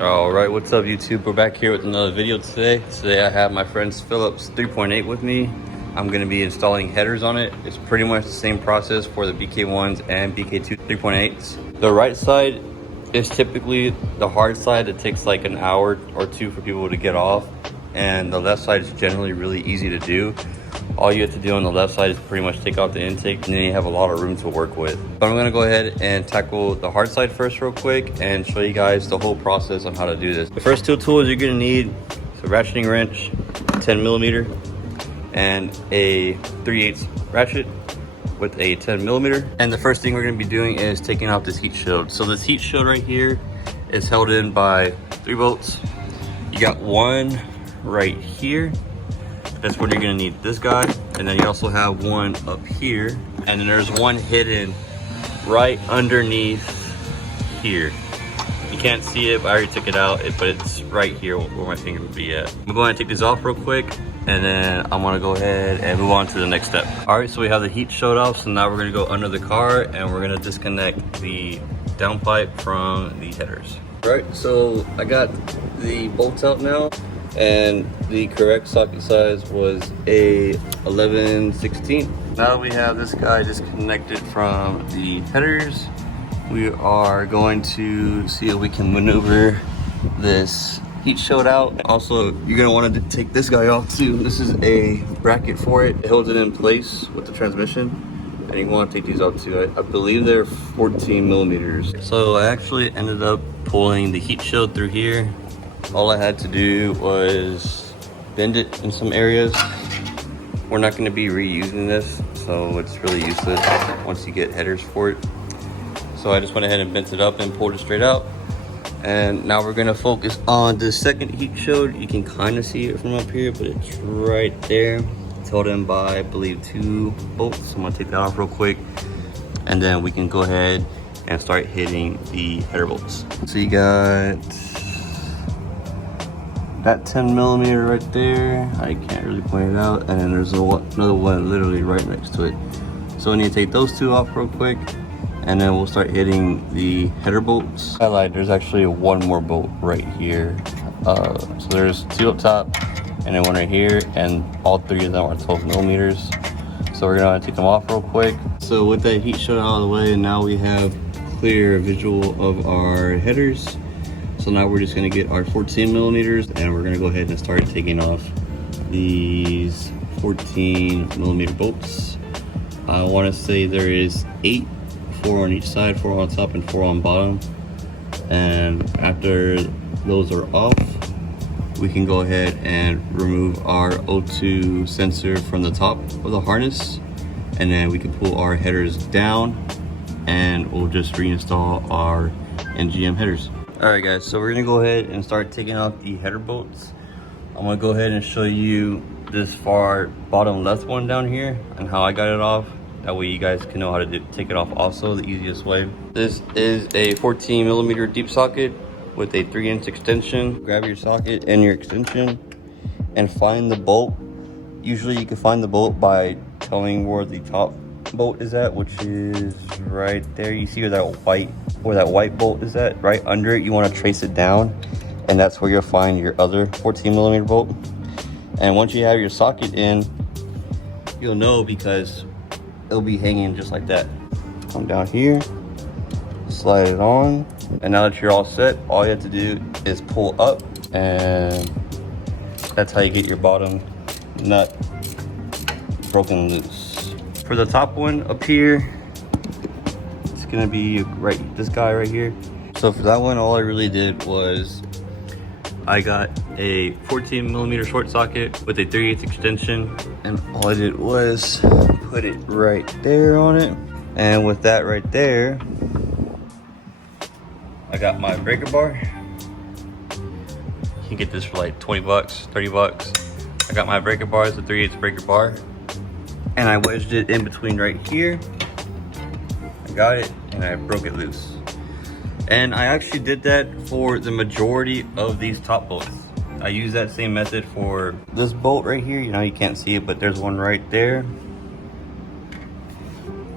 Alright, what's up YouTube? We're back here with another video today. Today I have my friend's Phillips 3.8 with me. I'm going to be installing headers on it. It's pretty much the same process for the BK1s and BK2 3.8s. The right side is typically the hard side. It takes like an hour or two for people to get off. And the left side is generally really easy to do. All you have to do on the left side is pretty much take out the intake, and then you have a lot of room to work with. So I'm gonna go ahead and tackle the hard side first real quick and show you guys the whole process on how to do this. The first two tools you're gonna need is a ratcheting wrench, 10mm, and a 3/8 ratchet with a 10mm. And the first thing we're gonna be doing is taking off this heat shield. So this heat shield right here is held in by 3 bolts. You got one right here. That's where you're gonna need this guy, and then you also have one up here, and then there's one hidden right underneath here. You can't see it, but I already took it out, but it's right here where my finger would be at. I'm going to take this off real quick, and then I'm gonna go ahead and move on to the next step. All right, so we have the heat shield off, so now we're gonna go under the car, and we're gonna disconnect the downpipe from the headers. All right, so I got the bolts out now. And the correct socket size was a 11/16. Now that we have this guy disconnected from the headers, we are going to see if we can maneuver this heat shield out. Also, you're gonna want to take this guy off too. This is a bracket for it. It holds it in place with the transmission. And you want to take these out too. I believe they're 14mm. So I actually ended up pulling the heat shield through here. All I had to do was bend it in some areas. We're not going to be reusing this, so it's really useless once you get headers for it. So I just went ahead and bent it up and pulled it straight out. And now we're going to focus on the second heat shield. You can kind of see it from up here, but it's right there. It's held in by, I believe, 2 bolts. So I'm going to take that off real quick, and then we can go ahead and start hitting the header bolts. So you got that 10mm right there. I can't really point it out, and then there's another one literally right next to it. So we need to take those 2 off real quick, and then we'll start hitting the header bolts. I lied, there's actually one more bolt right here. So there's 2 up top, and then one right here, and all 3 of them are 12mm. So we're gonna take them off real quick. So with that heat shield out of the way, now we have clear visual of our headers. So now we're just gonna get our 14mm, and we're gonna go ahead and start taking off these 14mm bolts. I wanna say there is 8, 4 on each side, 4 on top and 4 on bottom. And after those are off, we can go ahead and remove our O2 sensor from the top of the harness, and then we can pull our headers down, and we'll just reinstall our NGM headers. All right guys, so we're gonna go ahead and start taking out the header bolts. I'm gonna go ahead and show you this far bottom left one down here and how I got it off. That way you guys can know how to take it off also, the easiest way. This is a 14mm deep socket with a 3" extension. Grab your socket and your extension and find the bolt. Usually you can find the bolt by telling where the top bolt is at, which is right there. You see where that white bolt is at, right under it. You want to trace it down, and that's where you'll find your other 14mm bolt. And once you have your socket in, you'll know because it'll be hanging just like that. Come down here, slide it on, and now that you're all set, all you have to do is pull up, and that's how you get your bottom nut broken loose. For the top one up here, it's gonna be this guy right here. So for that one, all I really did was I got a 14mm short socket with a 3/8 extension, and all I did was put it right there on it. And with that right there, I got my breaker bar. You can get this for like 20 bucks, 30 bucks. I got my breaker bar, it's a 3/8 breaker bar. And I wedged it in between right here. I got it, and I broke it loose. And I actually did that for the majority of these top bolts. I use that same method for this bolt right here. You know, you can't see it, but there's one right there.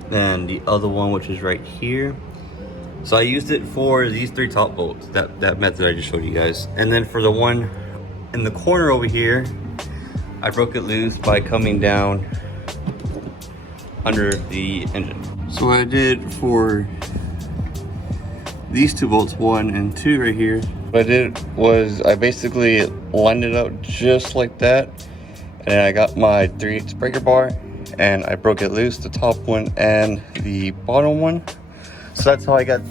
Then the other one, which is right here. So I used it for these 3 top bolts, that method I just showed you guys. And then for the one in the corner over here, I broke it loose by coming down under the engine. So what I did for these 2 bolts, 1 and 2 right here, what I did was I basically lined it up just like that, and then I got my 3/8 breaker bar and I broke it loose, the top one and the bottom one. So that's how I got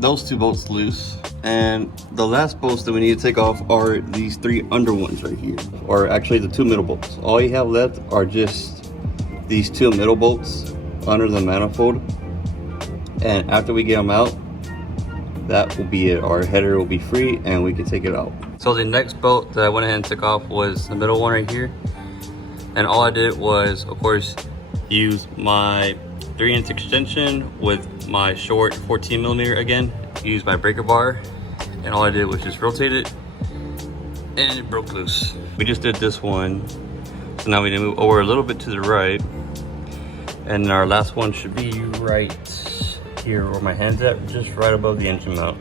those 2 bolts loose. And the last bolts that we need to take off are these 3 under ones right here, or actually the 2 middle bolts. All you have left are just these 2 middle bolts under the manifold, and after we get them out, that will be it. Our header will be free and we can take it out. So the next bolt that I went ahead and took off was the middle one right here, and all I did was, of course, use my 3/8 extension with my short 14mm again, use my breaker bar, and all I did was just rotate it and it broke loose. We just did this one, so now we need to move over a little bit to the right, and our last one should be right here where my hand's at, just right above the engine mount.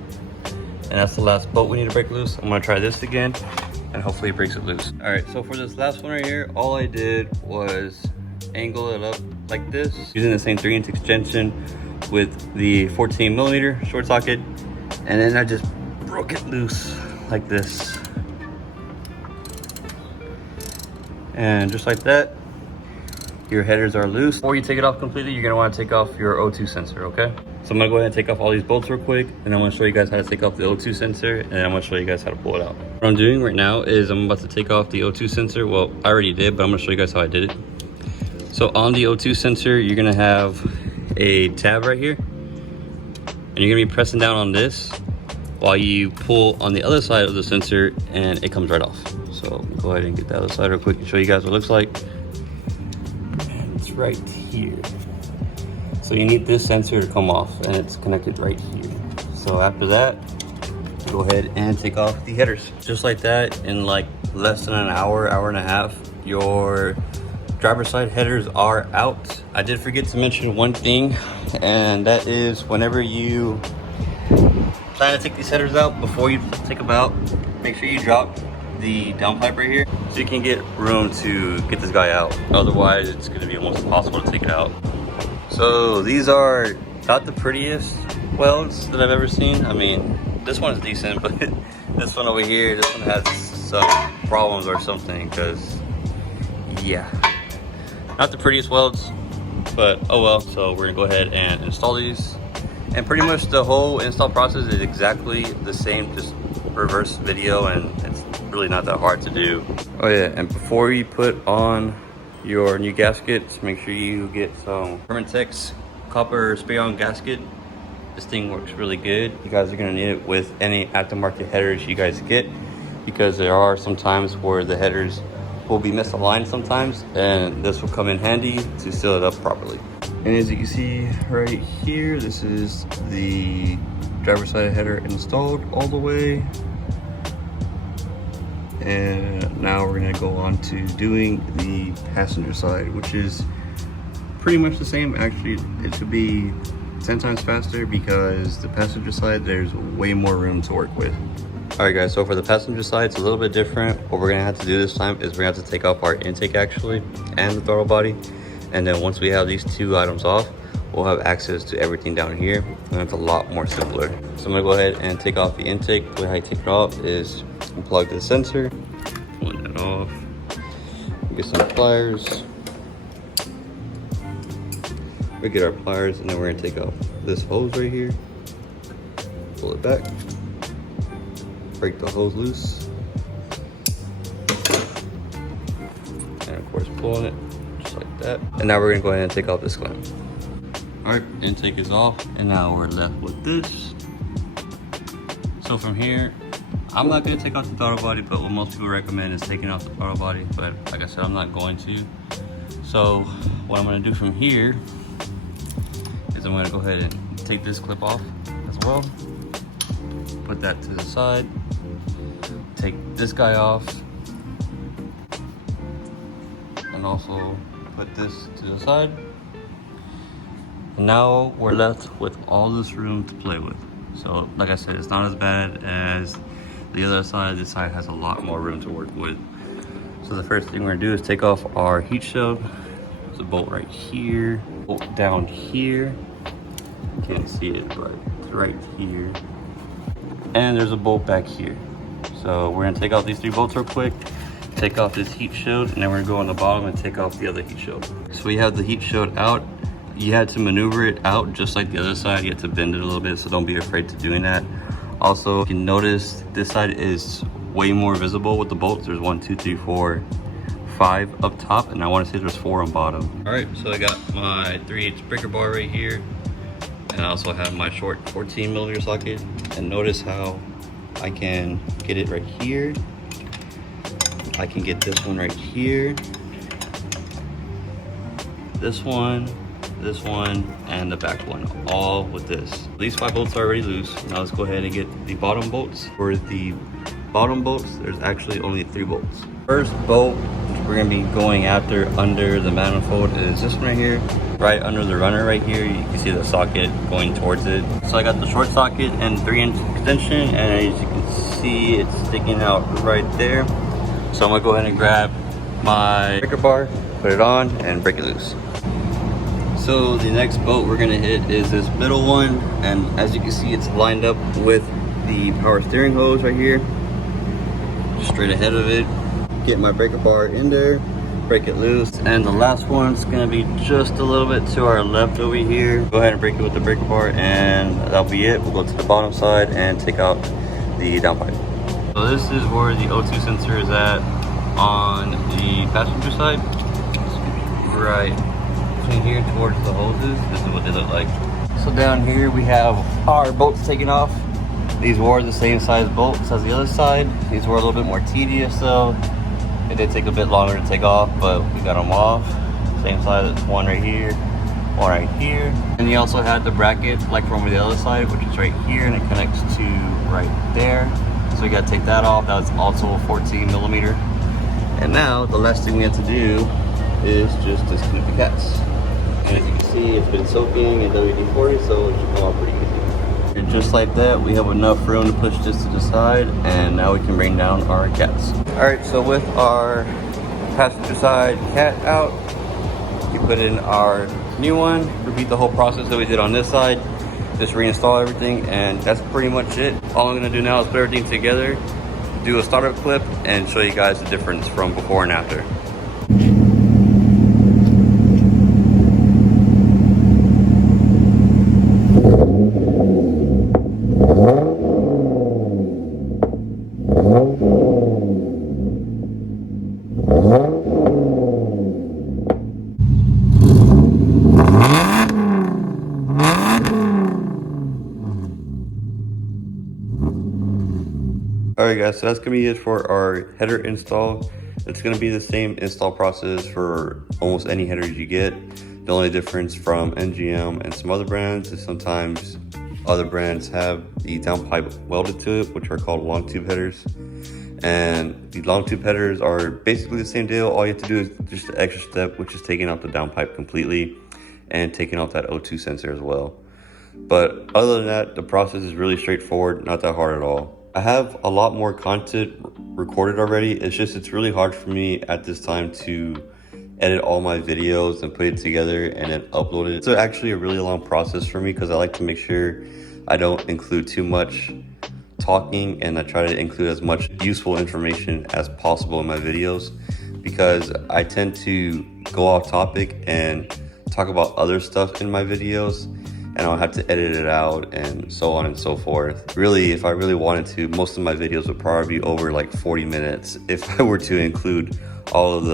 And that's the last bolt we need to break loose. I'm gonna try this again and hopefully it breaks it loose. All right, so for this last one right here, all I did was angle it up like this using the same 3/8 extension with the 14mm short socket, and then I just broke it loose like this. And just like that, your headers are loose. Before you take it off completely, you're gonna wanna take off your O2 sensor, okay? So I'm gonna go ahead and take off all these bolts real quick, and I'm gonna show you guys how to take off the O2 sensor, and then I'm gonna show you guys how to pull it out. What I'm doing right now is I'm about to take off the O2 sensor. Well, I already did, but I'm gonna show you guys how I did it. So on the O2 sensor, you're gonna have a tab right here, and you're gonna be pressing down on this while you pull on the other side of the sensor, and it comes right off. So go ahead and get the other side real quick and show you guys what it looks like. And it's right here. So you need this sensor to come off, and it's connected right here. So after that, go ahead and take off the headers. Just like that, in like less than an hour, hour and a half, your driver's side headers are out. I did forget to mention one thing, and that is whenever you plan to take these headers out, before you take them out, make sure you drop the downpipe right here so you can get room to get this guy out. Otherwise, it's going to be almost impossible to take it out. So these are not the prettiest welds that I've ever seen. I mean, this one's decent, but this one over here, this one has some problems or something, because yeah, not the prettiest welds, but oh well. So we're gonna go ahead and install these, and pretty much the whole install process is exactly the same, just reverse video, and it's really not that hard to do. Oh yeah, and before you put on your new gaskets, make sure you get some Permatex copper spray-on gasket. This thing works really good. You guys are gonna need it with any aftermarket headers you guys get, because there are some times where the headers will be misaligned sometimes, and this will come in handy to seal it up properly. And as you can see right here, this is the driver's side header installed all the way. And now we're gonna go on to doing the passenger side, which is pretty much the same. Actually, it should be 10 times faster, because the passenger side, there's way more room to work with. All right guys, so for the passenger side, it's a little bit different. What we're gonna have to do this time is we're gonna have to take off our intake actually, and the throttle body. And then once we have these 2 items off, we'll have access to everything down here, and it's a lot more simpler. So I'm gonna go ahead and take off the intake. The way I take it off is unplug the sensor, pull that off, get some pliers. We get our pliers, and then we're gonna take off this hose right here, pull it back, break the hose loose, and of course pulling it just like that. And now we're gonna go ahead and take off this clamp. All right, intake is off, and now we're left with this. So from here, I'm not gonna take off the throttle body, but what most people recommend is taking off the throttle body, but like I said, I'm not going to. So what I'm gonna do from here is I'm gonna go ahead and take this clip off as well, put that to the side, take this guy off, and also put this to the side. Now we're left with all this room to play with. So like I said, it's not as bad as the other side. This side has a lot more room to work with. So the first thing we're gonna do is take off our heat shield. There's a bolt right here, bolt down here. Can't see it, but it's right here. And there's a bolt back here. So we're gonna take out these 3 bolts real quick, take off this heat shield, and then we're gonna go on the bottom and take off the other heat shield. So we have the heat shield out. You had to maneuver it out just like the other side. You had to bend it a little bit, so don't be afraid to doing that. Also, you can notice this side is way more visible with the bolts. There's 1, 2, 3, 4, 5 up top, and I want to say there's 4 on bottom. All right, so I got my 3/8 breaker bar right here, and I also have my short 14mm socket. And notice how I can get it right here. I can get this one right here, this one, and the back one, all with this. These 5 bolts are already loose. Now let's go ahead and get the bottom bolts. For the bottom bolts, there's actually only 3 bolts. First bolt we're gonna be going after under the manifold is this one right here, right under the runner right here. You can see the socket going towards it. So I got the short socket and 3-inch extension, and as you can see, it's sticking out right there. So I'm gonna go ahead and grab my breaker bar, put it on, and break it loose. So the next bolt we're gonna hit is this middle one, and as you can see, it's lined up with the power steering hose right here, straight ahead of it. Get my breaker bar in there, break it loose, and the last one's gonna be just a little bit to our left over here. Go ahead and break it with the breaker bar, and that'll be it. We'll go to the bottom side and take out the downpipe. So this is where the O2 sensor is at on the passenger side, right between here towards the hoses. This is what they look like. So down here we have our bolts taken off. These were the same size bolts as the other side. These were a little bit more tedious though. It did take a bit longer to take off, but we got them off. Same size as one right here, one right here. And you also had the bracket like from the other side, which is right here, and it connects to right there. So we gotta take that off. That's also 14mm. And now the last thing we have to do is just disconnect the cats. And as you can see, it's been soaking in WD-40, so it should come out pretty easy. And just like that, we have enough room to push this to the side, and now we can bring down our cats. All right, so with our passenger side cat out, we put in our new one, repeat the whole process that we did on this side, just reinstall everything, and that's pretty much it. All I'm gonna do now is put everything together, do a startup clip, and show you guys the difference from before and after. Alright guys, so that's going to be it for our header install. It's going to be the same install process for almost any headers you get. The only difference from NGM and some other brands is sometimes other brands have the downpipe welded to it, which are called long tube headers. And the long tube headers are basically the same deal. All you have to do is just the extra step, which is taking out the downpipe completely and taking out that O2 sensor as well. But other than that, the process is really straightforward, not that hard at all. I have a lot more content recorded already. It's really hard for me at this time to edit all my videos and put it together and then upload it. It's actually a really long process for me because I like to make sure I don't include too much talking, and I try to include as much useful information as possible in my videos, because I tend to go off topic and talk about other stuff in my videos, and I'll have to edit it out and so on and so forth. Really, if I really wanted to, most of my videos would probably be over like 40 minutes if I were to include all of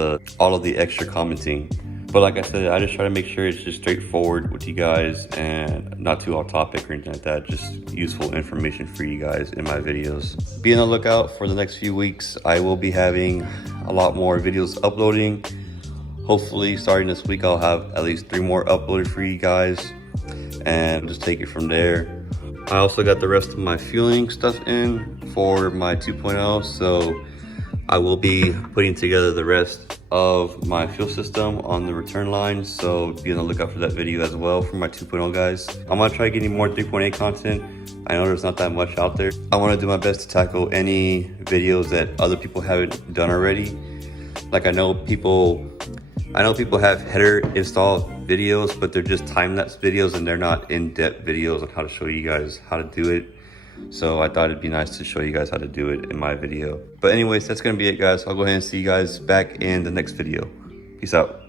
the extra commenting. But like I said, I just try to make sure it's just straightforward with you guys and not too off topic or anything like that. Just useful information for you guys in my videos. Be on the lookout for the next few weeks. I will be having a lot more videos uploading. Hopefully starting this week, I'll have at least 3 more uploaded for you guys, and just take it from there. I also got the rest of my fueling stuff in for my 2.0, so I will be putting together the rest of my fuel system on the return line, so be on the lookout for that video as well for my 2.0 guys. I'm gonna try getting more 3.8 content. I know there's not that much out there. I wanna do my best to tackle any videos that other people haven't done already. Like I know people have header install videos, but they're just time-lapse videos and they're not in-depth videos on how to show you guys how to do it. So I thought it'd be nice to show you guys how to do it in my video. But anyways, that's gonna be it guys. I'll go ahead and see you guys back in the next video. Peace out.